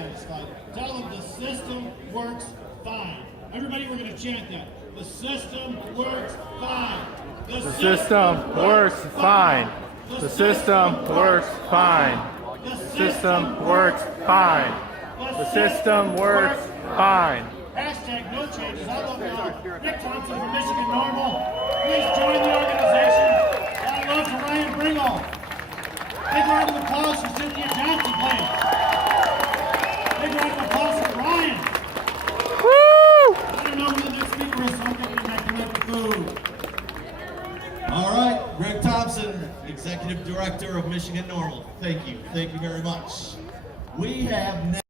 satisfied. Tell them the system works fine. Everybody, we're going to chant that. The system works fine. The system works fine. The system works fine. The system works fine. The system works fine. Hashtag no changes. I love y'all. Rick Thompson from Michigan Normal. Please join the organization. A lot of love to Ryan Bringall. Big round of applause for Cynthia Johnson, please. Big round of applause for Ryan. Woo! I don't know who the next speaker is, so I'm getting back to make the food. All right, Greg Thompson, Executive Director of Michigan Normal. Thank you very much. We have